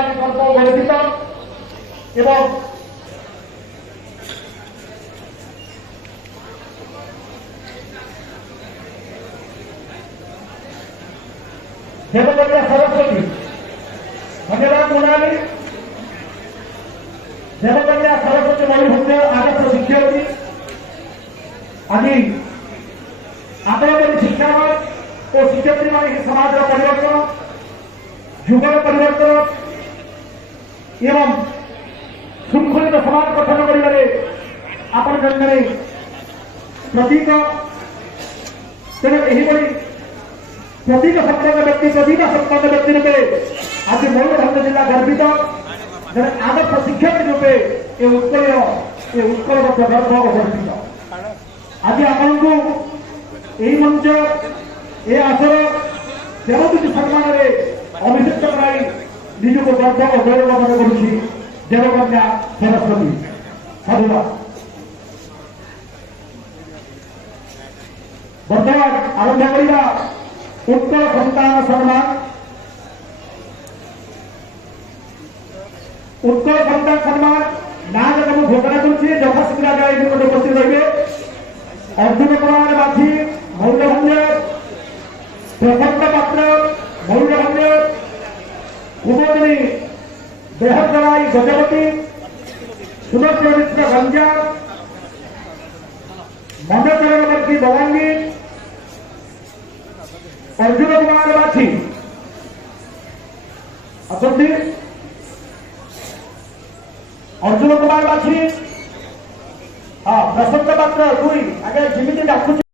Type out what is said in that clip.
आज पर्व गर्वित एवं देवकन्या सरस्वती धन्यवाद मोनाली देवकन्या सरस्वती मयूरभंज आदर्श शिक्षयित्री आदि आपण शिक्षावत और शिक्षयित्री मान समाज परिवर्तन युगर परिवर्तन एवं शृंखलित समाज गठन करिबारे आपण जन्मरे प्रतीक तेरे एही बड़ी प्रतीक संपन्न व्यक्ति प्रतिभा संपन्न व्यक्ति रूपे आज मयूरभंज जिला गर्वित जन आदर्श शिक्षक रूपे ये उत्कल गर्व गर्वित आज आपण को यही मंच ये आसर देवदूत सम्मान अभिषिक्त कराई निजक गर्व और गौरव मन करुच्ची देवकन्या सरस्वती साधुवाद बर्तमान आरंभ करिबा उत्कल सन्तान सम्मान उत्कल सन्तान सम्मान ना जब घोषणा करुच्ची यथाशीघ्र आगे उपस्थित रहिबे अर्जुन कुमार बाथी मयूरभंज प्रफुल्ल पात्र मयूरभंज कुमुदिनी बृहत्तराई गजपति सुदर्शन मिश्र गंजाम मंदचरण वर्गी बलांगीर अर्जुन कुमार बाथी असंधि अर्जुन कुमार बाथी